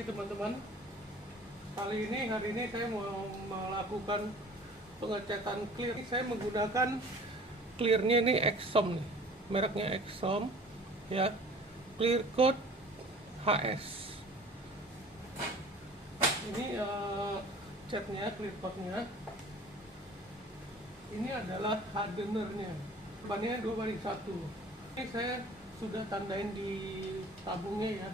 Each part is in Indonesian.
lagi teman-teman. Hari ini saya mau melakukan pengecekan clear. Saya menggunakan clearnya ini Exom nih, mereknya Exom ya, Clear Coat HS. Ini catnya, clear coatnya. Ini adalah hardenernya, bandingnya 2:1. Ini saya sudah tandain di tabungnya ya,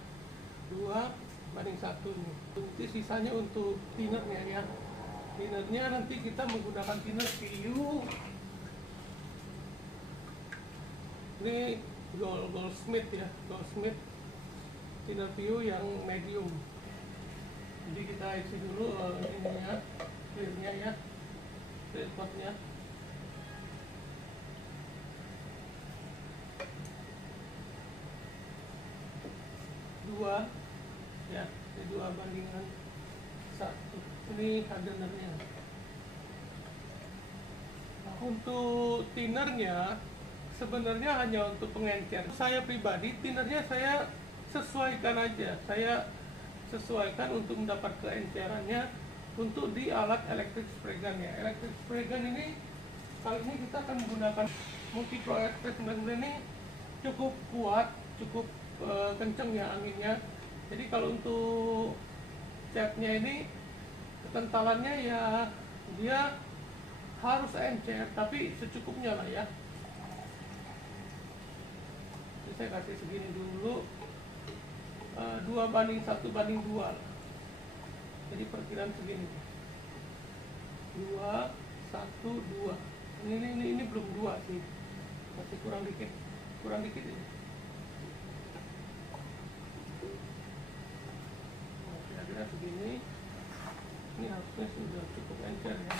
2:1 nih. Nanti sisanya untuk thinnernya ya. Thinnernya nanti kita menggunakan thinner PU. Ini Goldsmith ya, Goldsmith thinner PU yang medium. Jadi kita isi dulu ininya, clearnya ya, clear coatnya. Dua ya, ini 2:1. Ini hardenernya. Nah, untuk thinnernya sebenarnya hanya untuk pengencer. Saya pribadi thinnernya saya sesuaikan aja. Saya sesuaikan untuk mendapat keencerannya untuk di alat electric spray gun ya. Electric spray gun ini kali ini kita akan menggunakan multi pro electric spray gun ini cukup kuat, cukup kenceng ya anginnya. Jadi kalau untuk catnya ini kekentalannya ya dia harus encer tapi secukupnya lah ya. Jadi saya kasih segini dulu, 2:1:2 lah. Jadi perkiraan segini, 2:1:2. Ini belum 2 sih, masih kurang dikit ini. Kira-kira segini. Ini harusnya sudah cukup encer ya.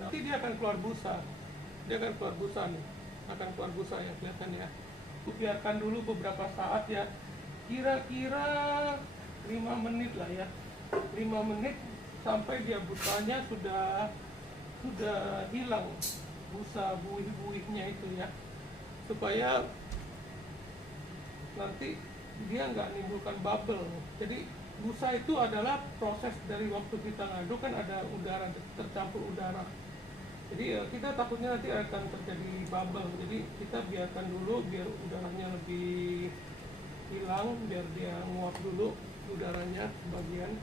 Nanti dia akan keluar busa. Nih, akan keluar busa ya, kelihatan ya. Biarkan dulu beberapa saat ya, kira-kira 5 menit lah ya, 5 menit sampai dia busanya sudah hilang, busa buih-buihnya itu ya, supaya nanti dia nggak menimbulkan bubble. Jadi busa itu adalah proses dari waktu kita ngaduk kan ada udara, tercampur udara. Jadi kita takutnya nanti akan terjadi bubble. Jadi kita biarkan dulu biar udaranya lebih hilang, biar dia nguap dulu udaranya sebagian.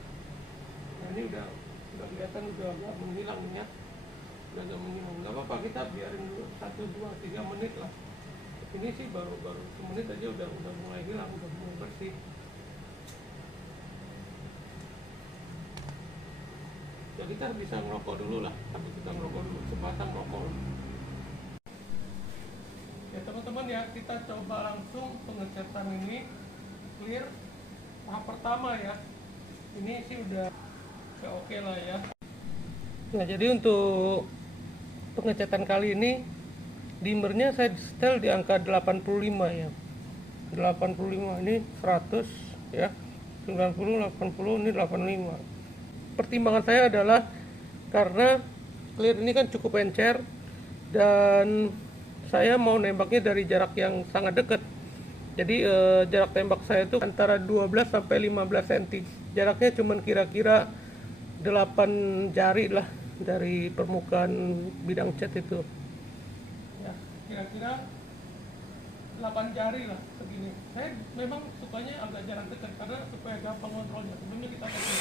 Nah ini udah kelihatan udah agak menghilang ya. Udah agak menghilang. Nggak apa-apa, kita biarin dulu 1, 2, 3 menit lah. Ini sih baru semenit aja udah mulai hilang, udah mulai bersih. Ya kita bisa ngerokok dulu lah, tapi kita ngerokok dulu, sebatang rokok. Ya teman-teman ya, kita coba langsung pengecatan ini clear tahap pertama ya. Ini sih udah oke lah ya. Nah jadi untuk pengecatan kali ini dimmernya saya setel di angka 85 ya, 85 ini 100 ya, 90, 80, ini 85. Pertimbangan saya adalah karena clear ini kan cukup encer dan saya mau nembaknya dari jarak yang sangat dekat. Jadi jarak tembak saya itu antara 12 sampai 15 cm. Jaraknya cuman kira-kira 8 jari lah dari permukaan bidang cat itu. Ya, kira-kira 8 jari lah segini. Saya memang sukanya agak jarak dekat karena supaya gampang kontrolnya. Sebelumnya kita pakai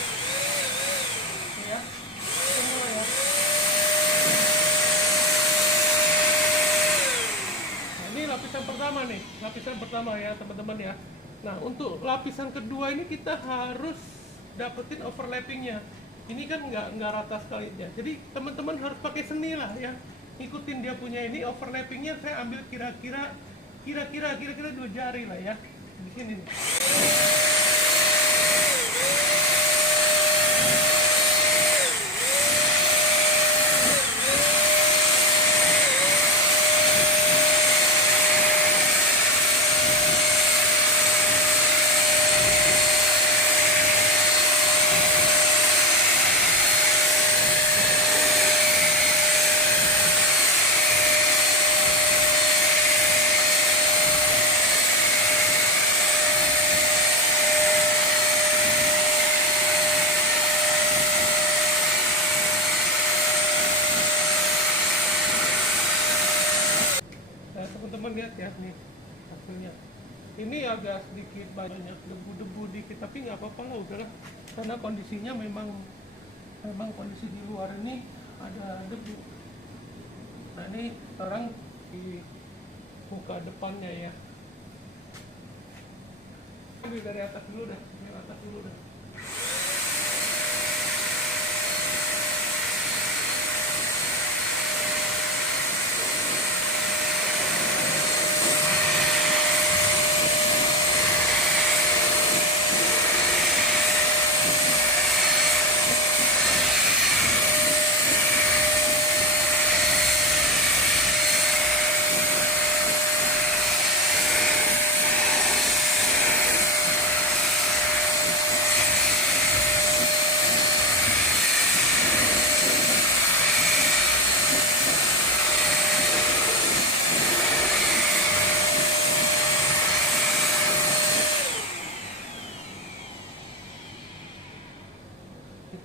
ya, semua ya. Nah, ini lapisan pertama ya teman-teman ya. Nah untuk lapisan kedua ini kita harus dapetin overlappingnya. Ini kan nggak rata sekali ya. Jadi teman-teman harus pakai seni lah ya. Ikutin dia punya ini overlappingnya. Saya ambil kira-kira 2 jari lah ya. Di sini nih. nih hasilnya. Ini agak sedikit banyak debu-debu dikit, tapi nggak apa-apa lah, udahlah, karena kondisinya memang kondisi di luar ini ada debu. Nah ini sekarang di muka depannya ya, ambil dari atas dulu dah, dari atas dulu dah.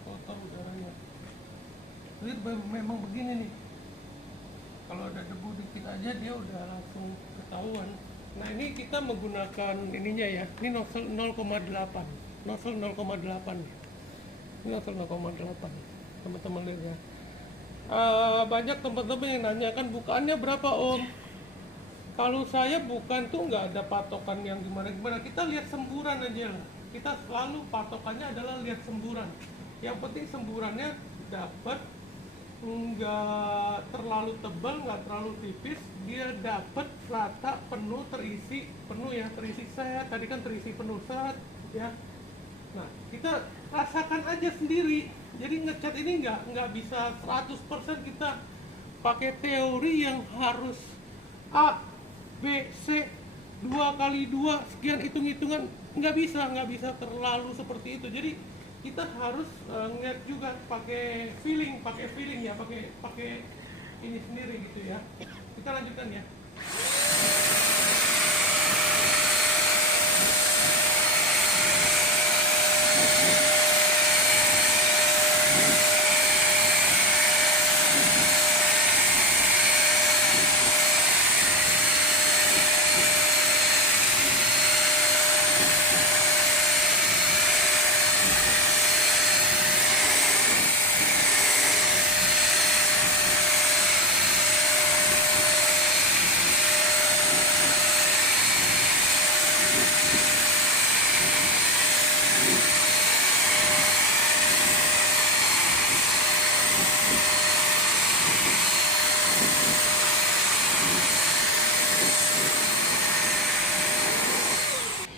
Kotor udaranya. Jadi memang begini nih, kalau ada debu dikit aja dia udah langsung ketahuan. Nah ini kita menggunakan ininya ya, ini nozzle 0,8, nozzle 0,8, ini nozzle 0,8 teman-teman lihat ya. Banyak teman-teman yang nanyakan bukaannya berapa om. Kalau saya bukan tuh nggak ada patokan yang gimana-gimana, kita lihat semburan aja lah. Kita selalu patokannya adalah lihat semburan. Yang penting semburannya dapat, nggak terlalu tebal, nggak terlalu tipis, dia dapat rata, penuh, terisi penuh ya, terisi set. Tadi kan terisi penuh set ya. Nah kita rasakan aja sendiri. Jadi ngecat ini nggak bisa 100% kita pakai teori yang harus A, B, C 2 kali 2 sekian hitung-hitungan, nggak bisa terlalu seperti itu. Jadi kita harus ngeliat juga pakai feeling ya, pakai ini sendiri gitu ya. Kita lanjutkan ya.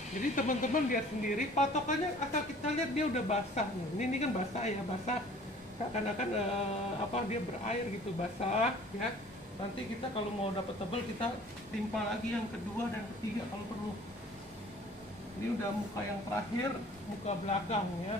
Jadi teman-teman lihat sendiri patokannya, asal kita lihat dia udah basah. Ini kan basah ya, basah. Seakan-akan dia berair gitu, basah ya. Nanti kita kalau mau dapat tebal kita timpa lagi yang kedua dan ketiga kalau perlu. Ini udah muka yang terakhir, muka belakang ya.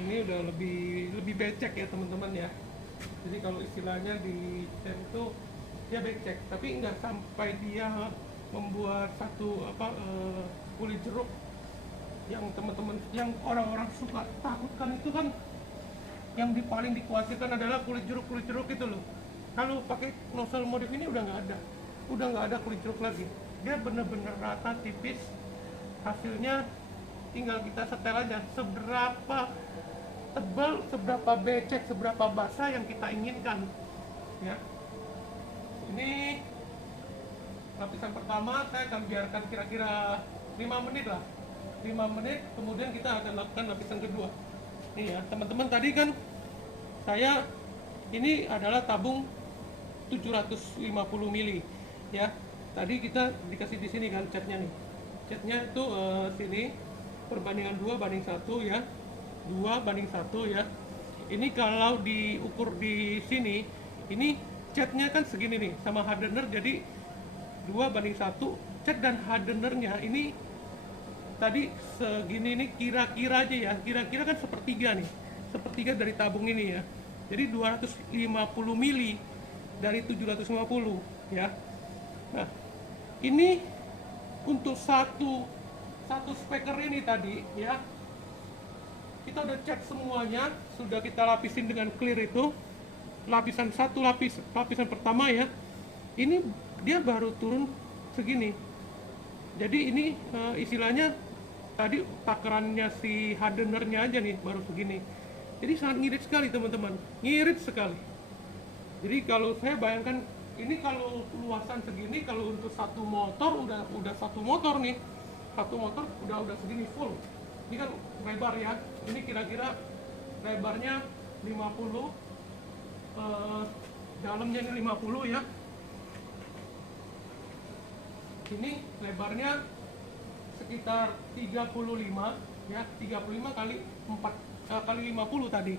Ini udah lebih becek ya teman-teman ya. Jadi kalau istilahnya di cat itu dia becek, tapi nggak sampai dia membuat satu kulit jeruk yang teman-teman, yang orang-orang suka takutkan itu kan. Yang paling dikhawatirkan adalah kulit jeruk itu loh. Kalau pakai nozzle modif ini udah nggak ada kulit jeruk lagi. Dia bener-bener rata, tipis. Hasilnya tinggal kita setel aja seberapa tebal, seberapa becek, seberapa basah yang kita inginkan ya. Ini lapisan pertama saya akan biarkan kira-kira 5 menit lah, 5 menit, kemudian kita akan lakukan lapisan kedua. Ini ya teman-teman, tadi kan saya ini adalah tabung 750 mili ya. tadi kita dikasih di sini kan catnya nih. Catnya itu sini perbandingan 2:1 ya. 2:1 ya. Ini kalau diukur di sini, ini catnya kan segini nih sama hardener, jadi 2:1. Cat dan hardenernya ini tadi segini nih, kira-kira aja ya, kira-kira kan sepertiga nih, sepertiga dari tabung ini ya. Jadi 250 mili dari 750 ya. Nah, ini untuk satu speaker ini tadi ya, kita udah cek semuanya, sudah kita lapisin dengan clear itu. Lapisan pertama ya, ini dia baru turun segini. Jadi ini istilahnya tadi takarannya si hardenernya aja nih baru segini. Jadi sangat ngirit sekali teman-teman, ngirit sekali. Jadi kalau saya bayangkan ini kalau luasan segini, kalau untuk satu motor udah satu motor nih, satu motor udah segini full. Ini kan lebar ya, ini kira-kira lebarnya 50, dalamnya ini 50 ya. Ini lebarnya sekitar 35 ya, 35 kali 4 kali 50 tadi.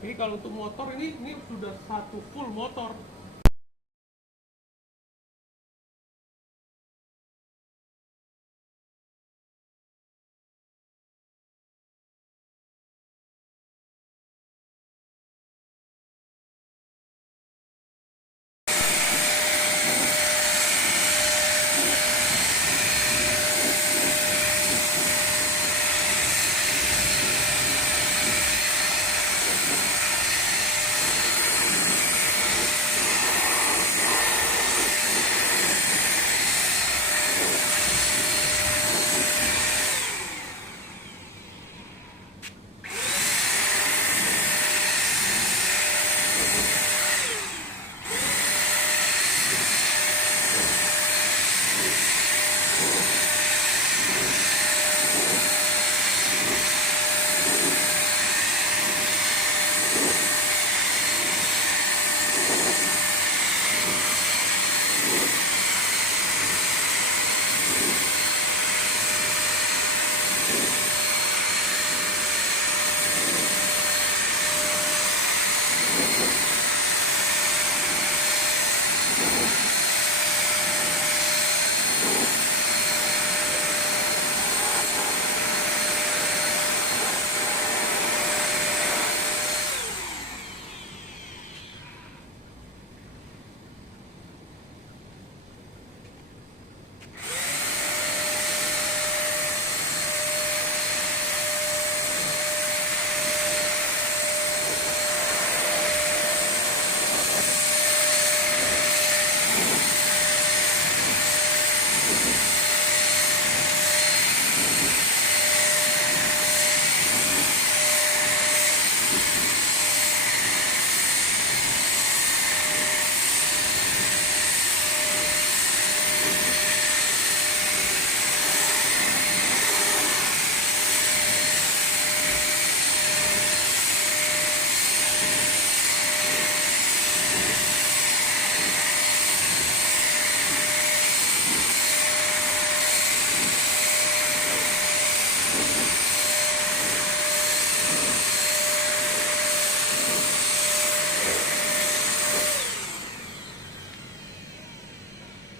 Jadi kalau untuk motor ini sudah satu full motor.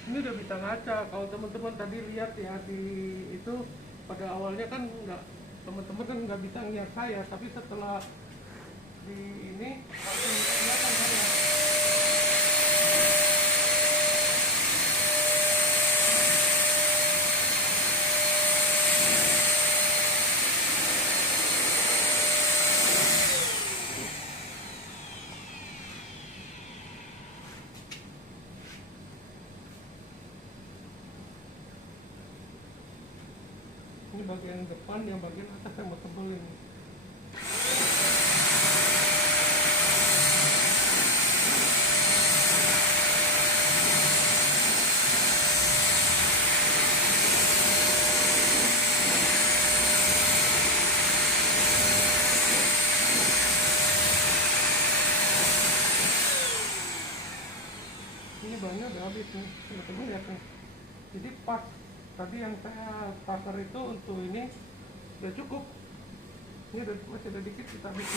Ini udah bisa ngaca. Kalau teman-teman tadi lihat ya di itu, pada awalnya kan nggak, teman-teman kan nggak bisa ngeliat saya, tapi setelah di ini langsung kelihatan saya. Ini bagian depan, yang bagian atas saya mau tebelin. Ini banyak udah habis nih, teman-teman lihat nih. Jadi pas tadi yang saya takar itu untuk ini udah cukup. Ini udah, masih ada dikit, kita habis.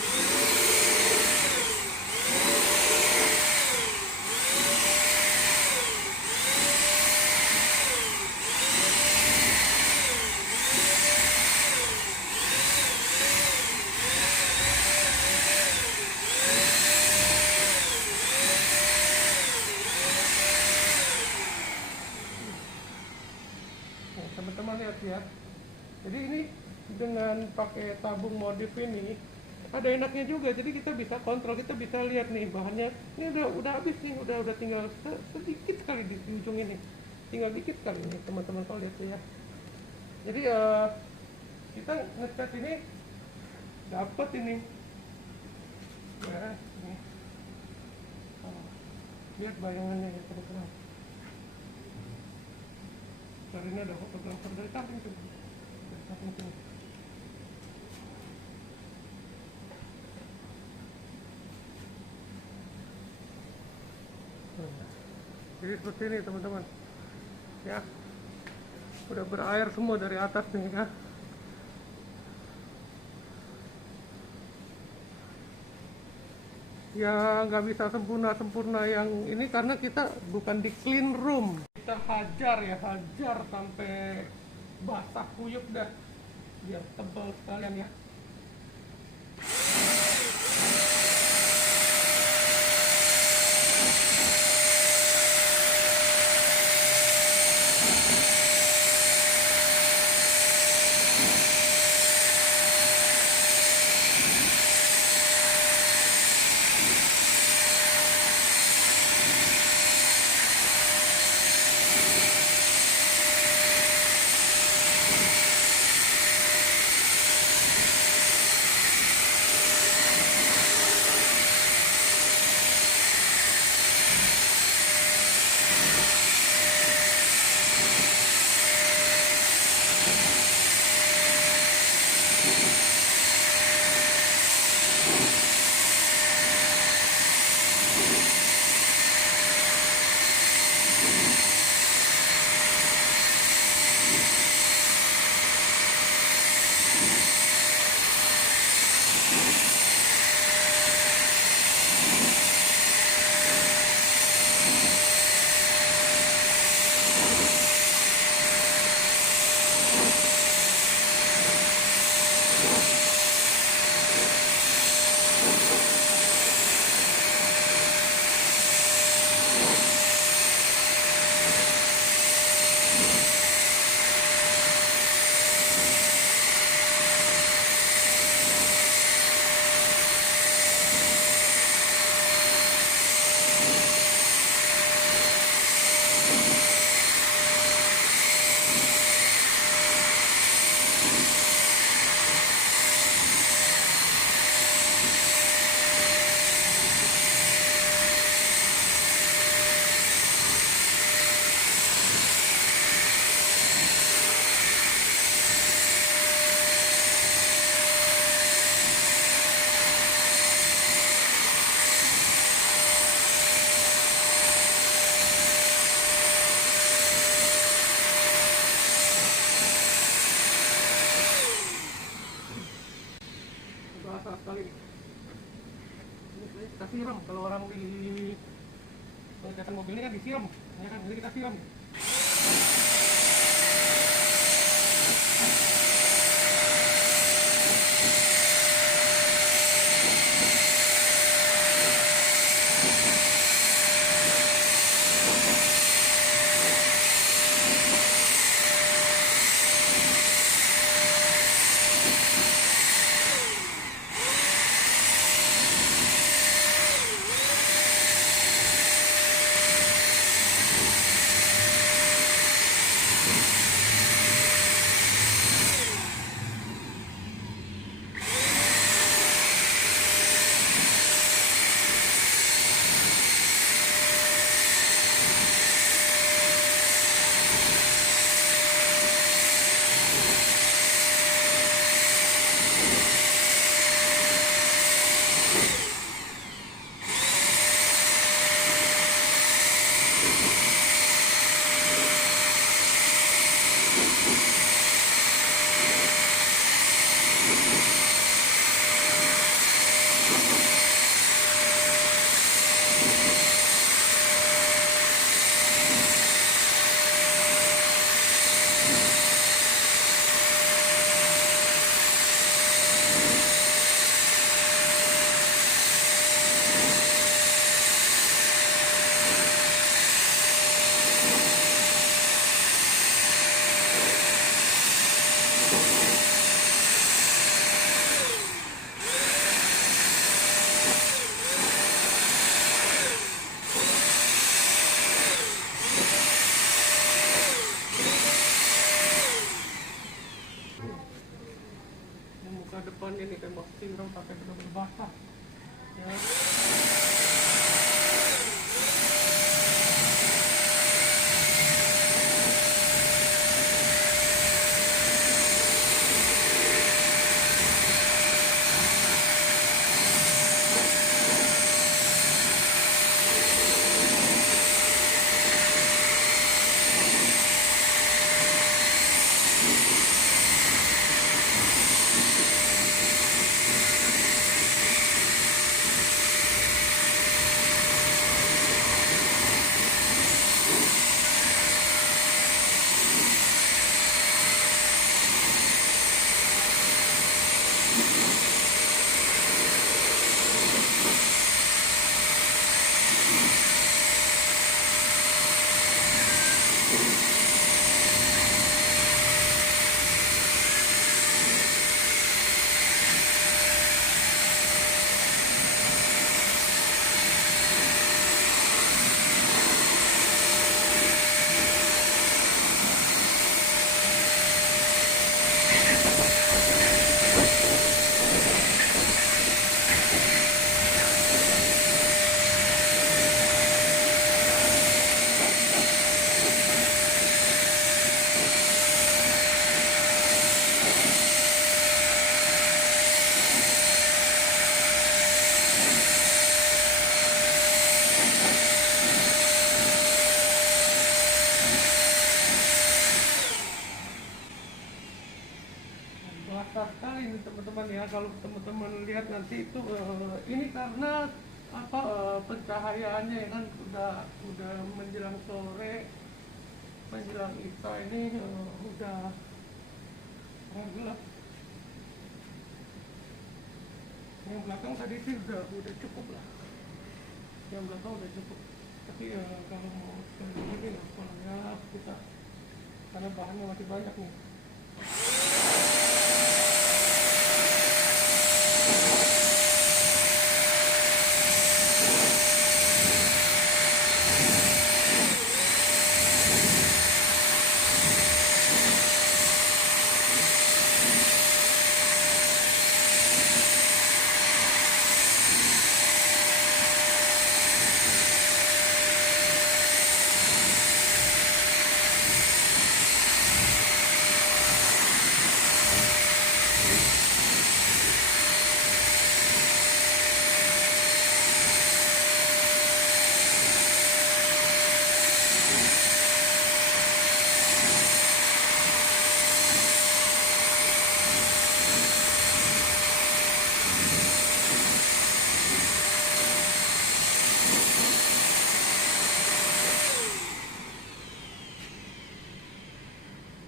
Nah, teman-teman lihat ya. Jadi ini dengan pakai tabung modif ini ada enaknya juga. Jadi kita bisa kontrol, kita bisa lihat nih bahannya. Ini udah habis nih, udah tinggal sedikit sekali di ujung ini. Tinggal dikit sekali nih teman-teman kalau lihat ya. Jadi kita ngecat ini dapat ini. Ya, ini. Lihat bayangannya ya teman-teman. Ini ada fotografer dari samping tuh. Dari samping tuh. Jadi seperti ini teman-teman. Ya. Udah berair semua dari atas nih ya. Ya nggak bisa sempurna yang ini karena kita bukan di clean room. Kita hajar ya, hajar sampai basah kuyup dah, biar tebal sekalian ya. Basah sekali. Ini kita siram, kalau orang di pengecatan mobil ini kan disiram, ya kan, jadi kita siram. sampai benar-benar basah ya. Basah sekali ini teman-teman ya. Kalau teman-teman lihat nanti itu ini karena apa pencahayaannya ya kan udah menjelang sore, menjelang isya ini udah gelap. Yang belakang tadi sih udah cukup lah, yang belakang udah cukup, tapi kalau mau sekali ini nggak apa ya kita, karena bahannya masih banyak nih.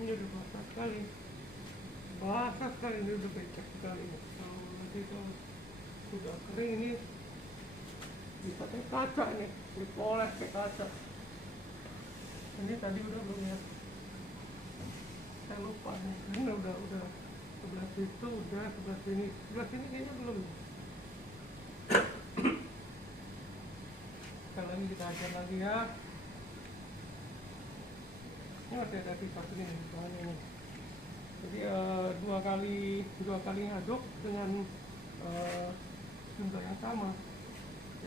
Ini udah basah sekali, ini udah becek sekali. Kalau nanti kalau sudah kering ini bisa pakai kaca nih, dipoles pakai kaca. Ini tadi udah belum ya? Saya lupa nih. Ini udah sebelah situ udah, sebelah sini kayaknya belum. Sekali kita ajar lagi ya. Ini masih ada sisa segini bahan ini. Jadi dua kali ngaduk dengan jumlah yang sama.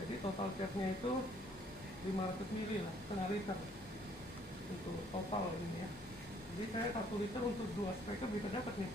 Jadi total catnya itu 500 ml lah, setengah liter itu total ini ya. Jadi saya 1 liter untuk 2 speaker bisa dapat nih.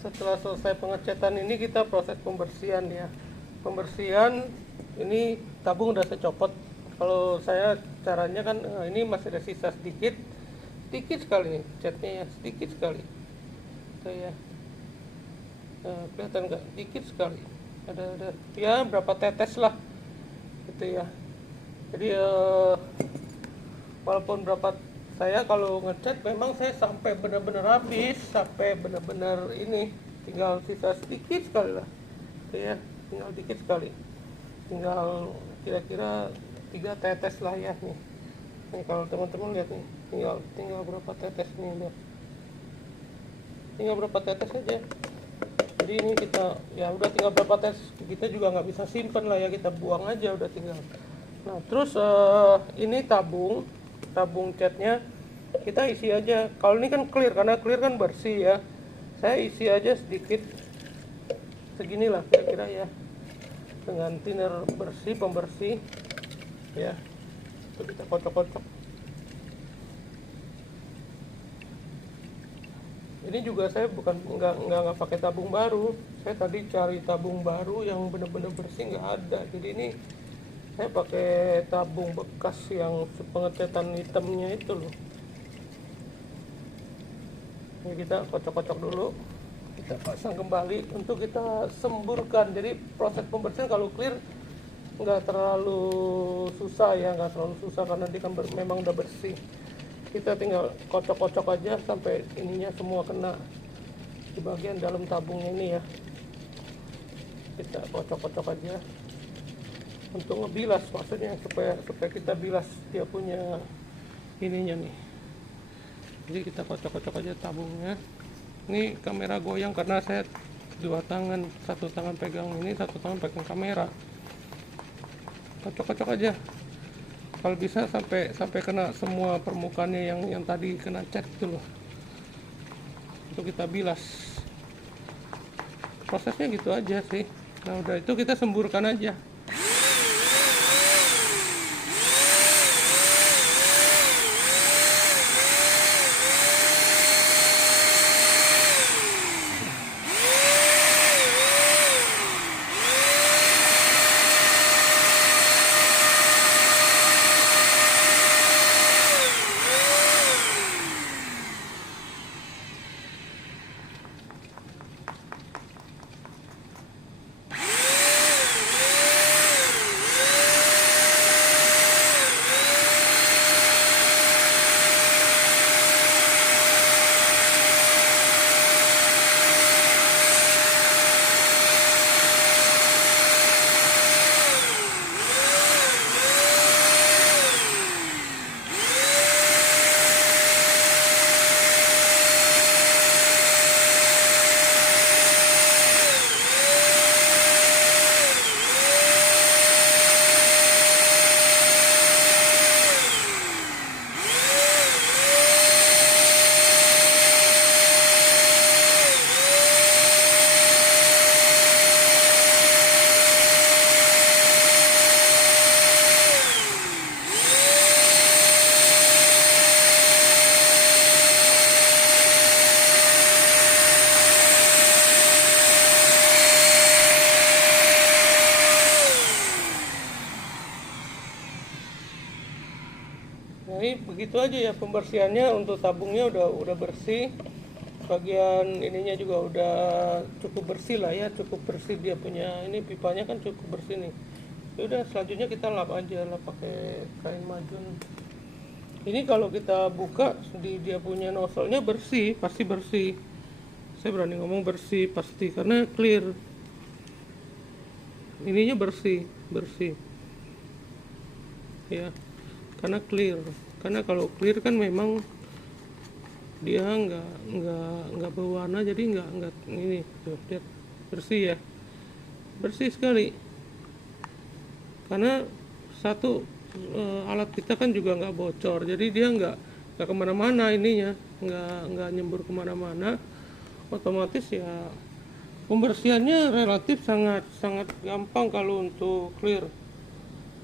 setelah selesai pengecatan ini kita proses pembersihan ya. Pembersihan ini tabung udah saya copot. Kalau saya caranya kan ini masih ada sisa sedikit sekali nih catnya ya, sedikit sekali. Tuh ya. Kelihatan nggak? Dikit sekali. Ada ya berapa tetes lah, gitu ya. Jadi walaupun berapa, saya kalau ngecat memang saya sampai benar-benar habis, sampai benar-benar ini tinggal sisa sedikit sekali lah, gitu ya, tinggal dikit sekali, tinggal kira-kira 3 tetes lah ya nih. Nih kalau teman-teman lihat nih, tinggal berapa tetes nih, lihat, tinggal berapa tetes aja. Jadi ini kita ya udah tinggal berapa tetes, kita juga nggak bisa simpen lah ya, kita buang aja udah tinggal. Nah terus ini tabung catnya kita isi aja. Kalau ini kan clear, karena clear kan bersih ya, saya isi aja sedikit seginilah kira-kira ya, dengan thinner bersih, pembersih ya. Itu kita kocok-kocok. Ini juga saya nggak pakai tabung baru, saya tadi cari tabung baru yang benar-benar bersih, nggak ada. Jadi ini saya pakai tabung bekas yang pengecetan hitamnya itu loh. Ini kita kocok-kocok dulu, kita pasang kembali untuk kita semburkan. Jadi proses pembersihan kalau clear nggak terlalu susah ya, nggak terlalu susah karena dia kan memang udah bersih. Kita tinggal kocok-kocok aja sampai ininya semua kena di bagian dalam tabungnya ini ya. Kita kocok-kocok aja untuk ngebilas, maksudnya supaya kita bilas dia punya ininya nih. Jadi kita kocok-kocok aja tabungnya. Ini kamera goyang karena saya 2 tangan, 1 tangan pegang ini, 1 tangan pegang kamera. Kocok-kocok aja. Kalau bisa sampai kena semua permukaannya yang tadi kena cat itu loh. Untuk kita bilas. Prosesnya gitu aja sih. Nah udah itu kita semburkan aja. Jadi begitu aja ya pembersihannya. Untuk tabungnya udah bersih, bagian ininya juga udah cukup bersih lah ya, cukup bersih. Dia punya ini pipanya kan cukup bersih nih. Udah selanjutnya kita lap aja lah pakai kain majun. Ini kalau kita buka di dia punya nozzle-nya bersih, pasti bersih. Saya berani ngomong bersih pasti karena clear. Ininya bersih ya, karena clear. Karena kalau clear kan memang dia nggak berwarna, jadi nggak ini tuh, lihat, bersih ya, bersih sekali. Karena satu alat kita kan juga nggak bocor, jadi dia nggak kemana-mana ininya, nggak nyembur kemana-mana. Otomatis ya pembersihannya relatif sangat gampang kalau untuk clear.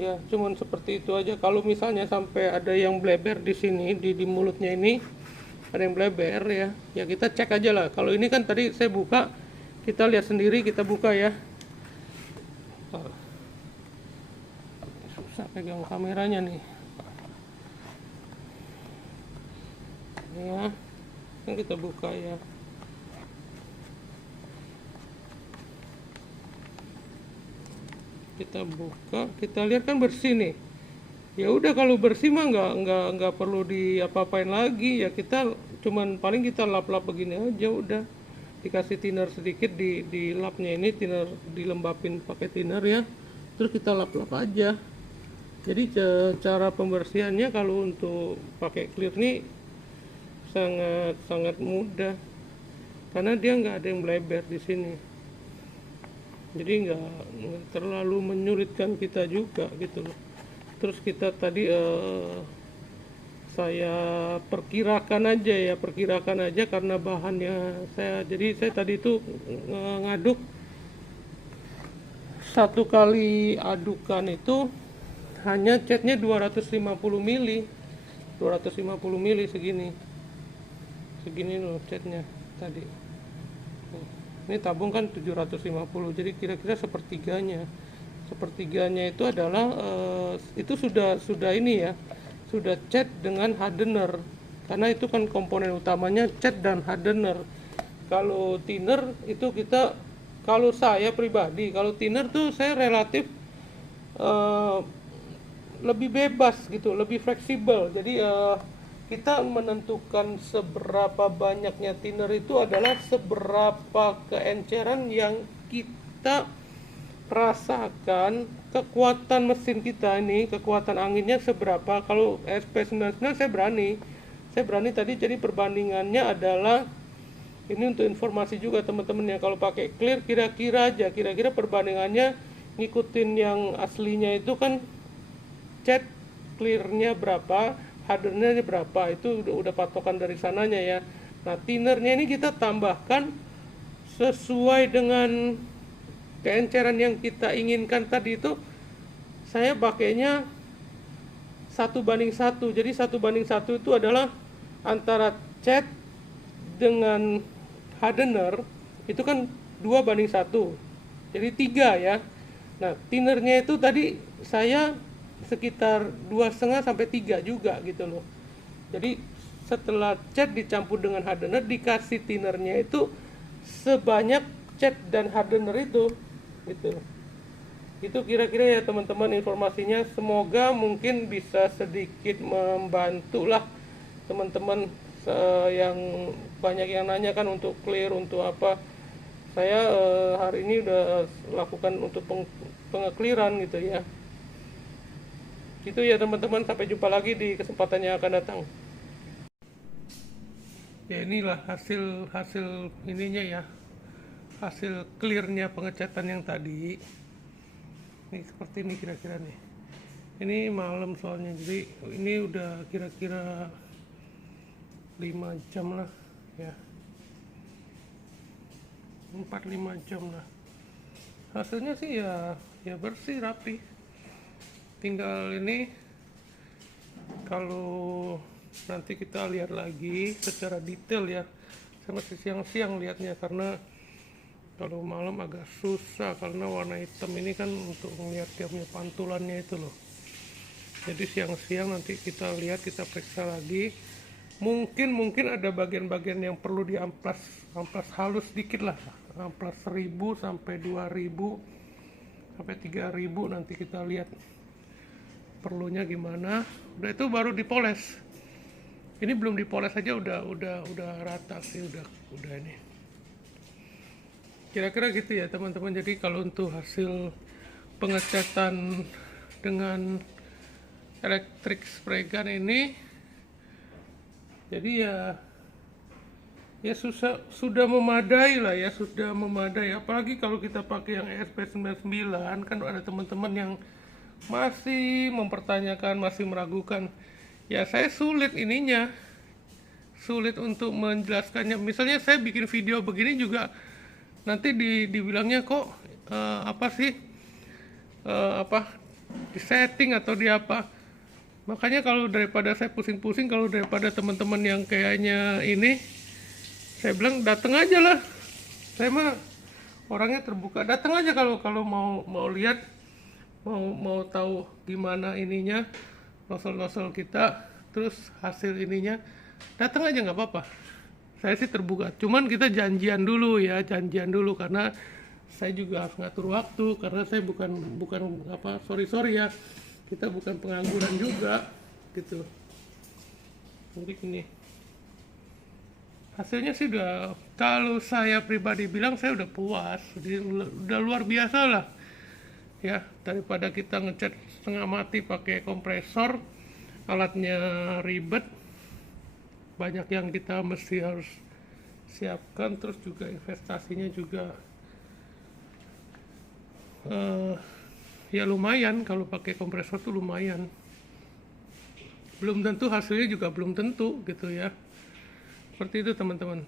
Ya, cuman seperti itu aja. Kalau misalnya sampai ada yang bleber di sini di mulutnya ini, ada yang bleber ya. Ya kita cek aja lah. Kalau ini kan tadi saya buka, kita lihat sendiri, kita buka ya. Susah pegang kameranya nih. Ya, ini kita buka ya. Kita buka, kita lihat kan bersih nih. Ya udah, kalau bersih mah nggak perlu diapa-apain lagi ya. Kita cuman paling kita lap-lap begini aja udah. Dikasih thinner sedikit di lapnya ini, thinner dilembapin pakai thinner ya. Terus kita lap-lap aja. Jadi cara pembersihannya kalau untuk pakai clear nih sangat mudah, karena dia nggak ada yang bleber di sini. Jadi nggak terlalu menyulitkan kita juga gitu loh. Terus kita tadi saya perkirakan aja karena bahannya saya tadi itu ngaduk, satu kali adukan itu hanya catnya 250 mili segini loh catnya tadi. Ini tabung kan 750, jadi kira-kira sepertiganya itu adalah itu sudah ini ya, sudah cat dengan hardener, karena itu kan komponen utamanya cat dan hardener. Kalau thinner itu kalau saya pribadi, kalau thinner tuh saya relatif lebih bebas gitu, lebih fleksibel. Jadi kita menentukan seberapa banyaknya thinner itu adalah seberapa keenceran yang kita rasakan, kekuatan mesin kita ini, kekuatan anginnya seberapa. Kalau SP99 saya berani tadi, jadi perbandingannya adalah ini untuk informasi juga teman-teman ya. Kalau pakai clear kira-kira perbandingannya ngikutin yang aslinya itu kan cat clearnya berapa, hardenernya berapa, itu udah patokan dari sananya ya. Nah, thinnernya ini kita tambahkan sesuai dengan keenceran yang kita inginkan tadi itu. Saya pakainya 1:1. Jadi 1:1 itu adalah antara cat dengan hardener itu kan 2:1. Jadi 3 ya. Nah, thinnernya itu tadi saya sekitar 2,5 sampai 3 juga gitu loh. Jadi setelah cat dicampur dengan hardener, dikasih thinnernya itu sebanyak cat dan hardener itu gitu. Itu kira-kira ya teman-teman informasinya. Semoga mungkin bisa sedikit membantu lah teman-teman yang banyak yang nanya kan untuk clear, untuk apa. Saya hari ini udah lakukan untuk pengekliran gitu ya. Gitu ya teman-teman, sampai jumpa lagi di kesempatan yang akan datang. Ya, inilah hasil ininya ya, hasil clearnya pengecatan yang tadi. Ini seperti ini kira-kira nih. Ini malam soalnya, jadi ini udah kira-kira 5 jam lah ya, 4-5 jam lah. Hasilnya sih ya bersih, rapi. Tinggal ini kalau nanti kita lihat lagi secara detail ya. Saya masih siang-siang lihatnya, karena kalau malam agak susah karena warna hitam ini kan untuk melihat dia punya pantulannya itu loh. Jadi siang-siang nanti kita lihat, kita periksa lagi. Mungkin ada bagian-bagian yang perlu diamplas halus sedikit lah. Amplas 1000 sampai 2000 sampai 3000, nanti kita lihat perlunya gimana. Udah itu baru dipoles. Ini belum dipoles aja udah rata sih, udah ini. Kira-kira gitu ya teman-teman. Jadi kalau untuk hasil pengecatan dengan electric spray gun ini, jadi ya sudah memadai lah ya, sudah memadai. Apalagi kalau kita pakai yang ESP99, kan ada teman-teman yang masih mempertanyakan, masih meragukan. Ya saya sulit untuk menjelaskannya. Misalnya saya bikin video begini juga nanti dibilangnya kok apa sih, di setting atau di apa. Makanya kalau daripada saya pusing-pusing, kalau daripada teman-teman yang kayaknya ini, saya bilang datang aja lah. Saya mah orangnya terbuka, datang aja kalau kalau mau lihat, mau tahu gimana ininya, nosel-nosel kita, terus hasil ininya, datang aja nggak apa-apa. Saya sih terbuka, cuman kita janjian dulu ya, janjian dulu, karena saya juga harus ngatur waktu, karena saya bukan bukan apa sorry ya, kita bukan pengangguran juga gitu. Jadi gini, hasilnya sih udah, kalau saya pribadi bilang saya udah puas, jadi udah luar biasa lah ya, daripada kita ngecat setengah mati pakai kompresor, alatnya ribet, banyak yang kita mesti harus siapkan, terus juga investasinya juga ya lumayan. Kalau pakai kompresor tuh lumayan, belum tentu hasilnya juga belum tentu gitu ya. Seperti itu teman-teman.